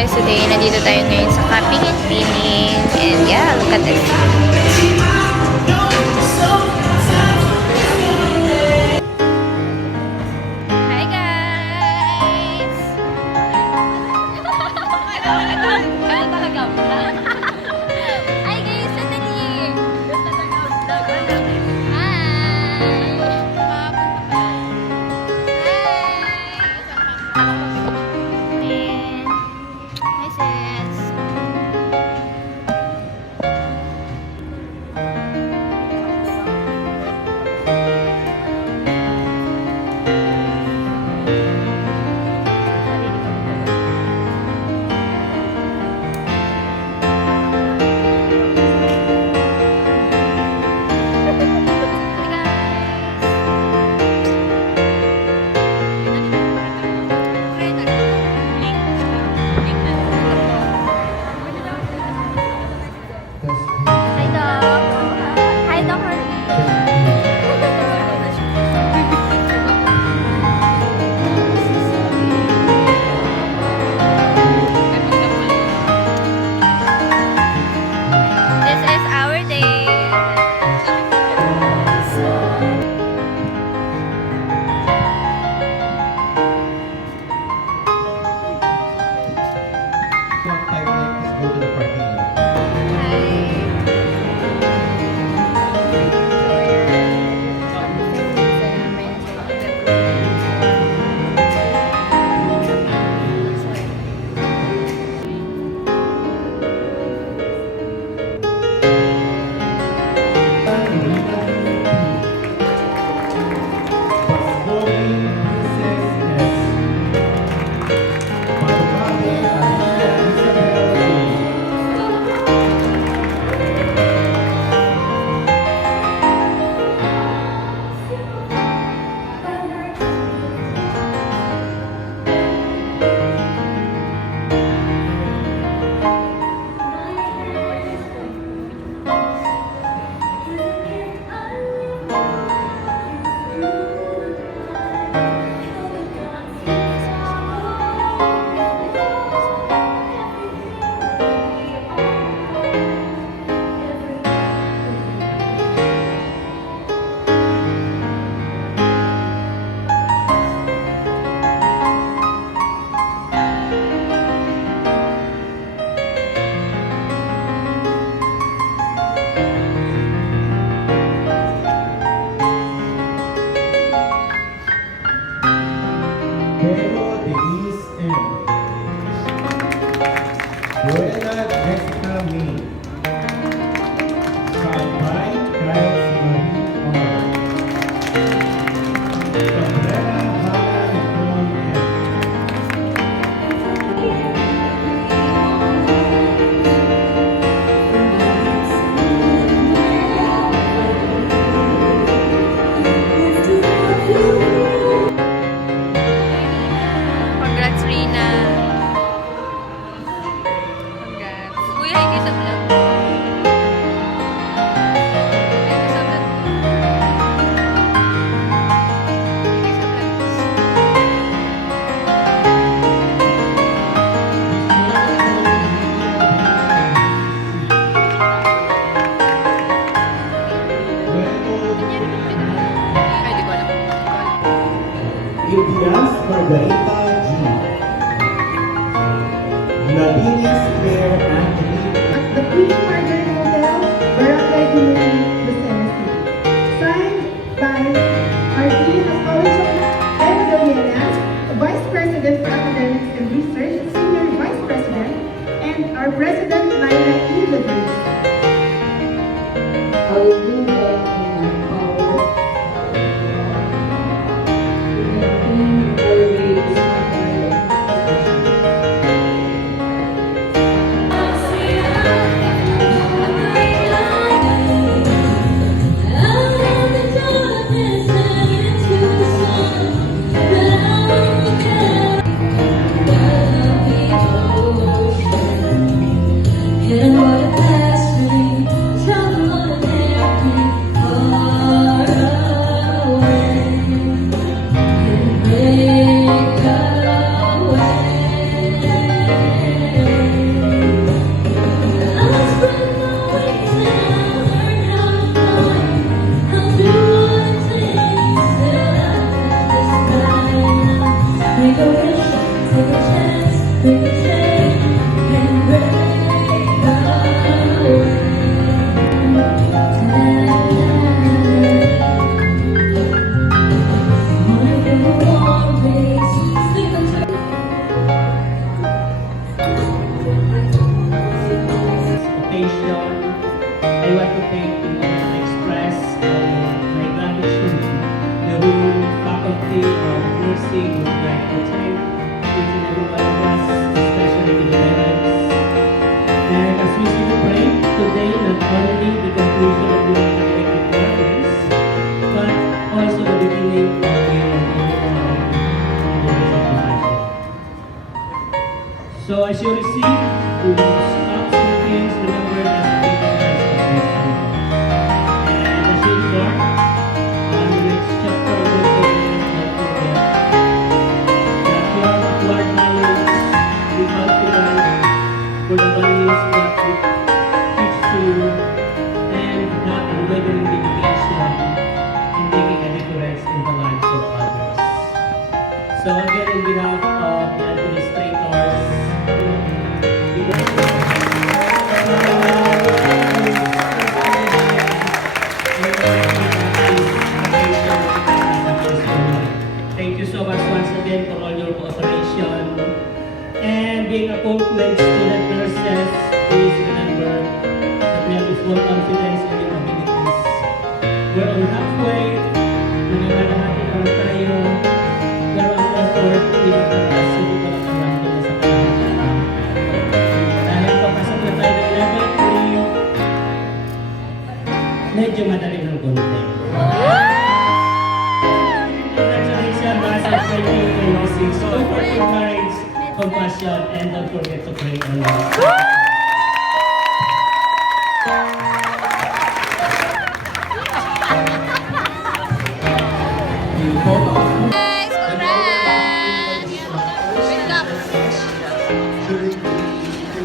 guys, today nandito tayo ngayon sa Cupping and Cleaning. And yeah, look at this. Hi guys! Ano talaga? Hi guys! Sandali! Congrats, Rina. Congrats. Kuya, hindi sa vlog. Hindi sa vlog. Hindi sa vlog. Ay, di ko alam. Ilias Margarita G. Nadinis Claire Anthony. At the Queen Margaret Hotel, Barangay Duluin, Lucena City. Signed by our Dean of College of M. Villarreal, Vice President for Academics and Research, Senior Vice President, and our President, Laila E. Ladris. I will do that in my power. In the always And what a past me, tell me what a take in order to express my gratitude to the whole faculty of nursing who would like to thank each and every one of us, especially to the parents. And as we celebrate today not only the conclusion of the academic quarters, but also the beginning of the So as you receive those cups and things, remember that the figures of this student. And as you learn on the next chapter of the program, don't forget that your acquired knowledge, be confident for the values that we teach to you, and not unwavering dedication in making a difference in the lives of others. So again, on behalf of the administrators, thank you so much once again for all your cooperation. And being accomplished student nurses, please remember that we have full confidence in your abilities. We're on halfway, nangangalahati naman tayo, pero ang effort, di ba tatas, hindi ba lang alam nila sa kanya. Dahil papasok na tayo ng level 3, medyo madali ng konti. Congratulations, mga sa 2026. Don't forget to courage, compassion, and don't forget to pray always.